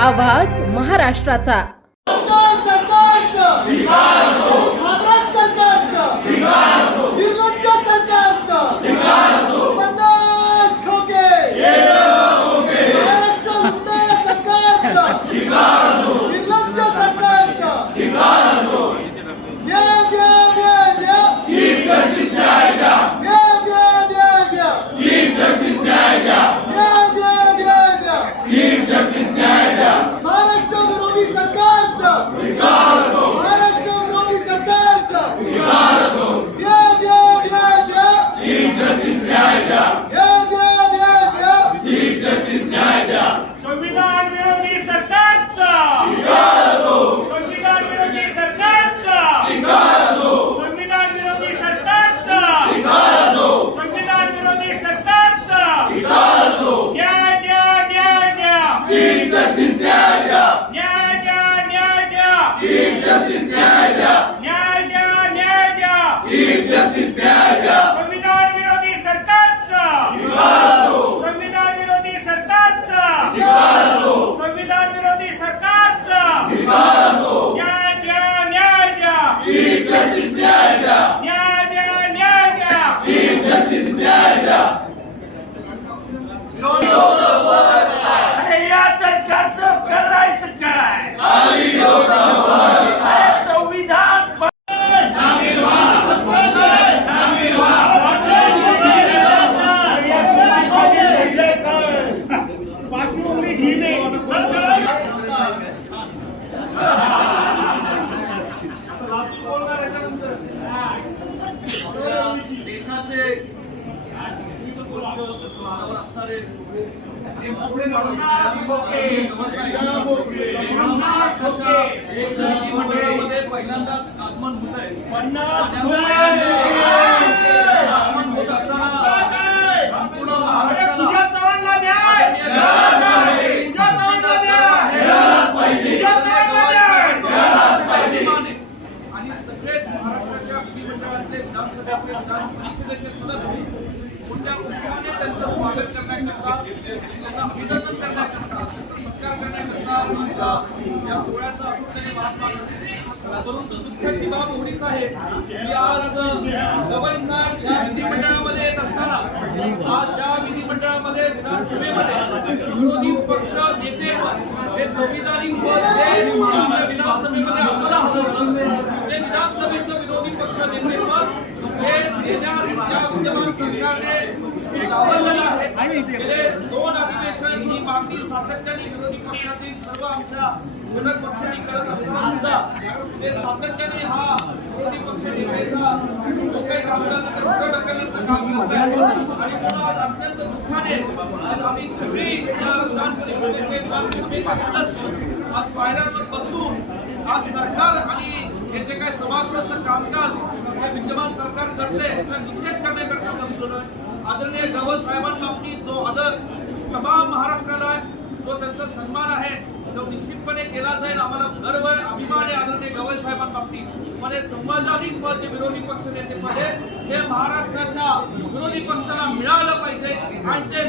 आवाज महाराष्ट्राचा. सरकारचं. स्थानावर असणारे पहिल्यांदाच आगमन होत आहे पन्नास आगमन होत असताना संपूर्ण महाराष्ट्राला आणि सगळेच महाराष्ट्राच्या विधिमंडळातले विधान परिषदेचे सदस्य मोठ्या उत्साहाने त्यांचं स्वागत करण्याकरता त्यांना अभिनंदन करण्याकरता त्यांचा सत्कार करण्याकरता आमच्या या सोहळ्याचा अचूकपणे वाट पाहतो परंतु दुःखाची बाब एवढीच आहे. की आज गवई साहेब या विधिमंडळामध्ये येत असताना आज या विधिमंडळामध्ये विधानसभेमध्ये विरोधी पक्ष नेते जे संविधानिक पद जे विधानसभेमध्ये असायला हवं होतं, ते विधानसभेचं विरोधी पक्ष नेतेपद हे देण्यास या विद्यमान सरकारने दोन अधिवेशन ही मागणी सातत्याने विरोधी पक्षातील सर्व आमच्या घटक पक्षांनी करत असताना सुद्धा ते सातत्याने हा विरोधी पक्ष नेत्याचा जो काही कामकाज पुढे ढकलण्याचं काम करत आहे. आणि म्हणून आज अत्यंत दुःखाने आज आम्ही सगळी या विधान परिषदेचे विधानसभेचे सदस्य आज पायऱ्यांवर बसून आज सरकार आणि हे जे काही सभागृहाचं कामकाज विद्यमान सरकार करते याचा निषेध करण्याकरता बसलो आदरणीय गवळ साहेबांबाबतीत जो आदर तमाम महाराष्ट्राला आहे, जो त्यांचा सन्मान आहे तो निश्चितपणे केला जाईल. आम्हाला गर्व आहे अभिमान आहे आदरणीय गवळ साहेबांबाबतीत पण हे संवैधानिक पद जे विरोधी पक्ष नेते हे महाराष्ट्राच्या विरोधी पक्षाला मिळालं पाहिजे आणि ते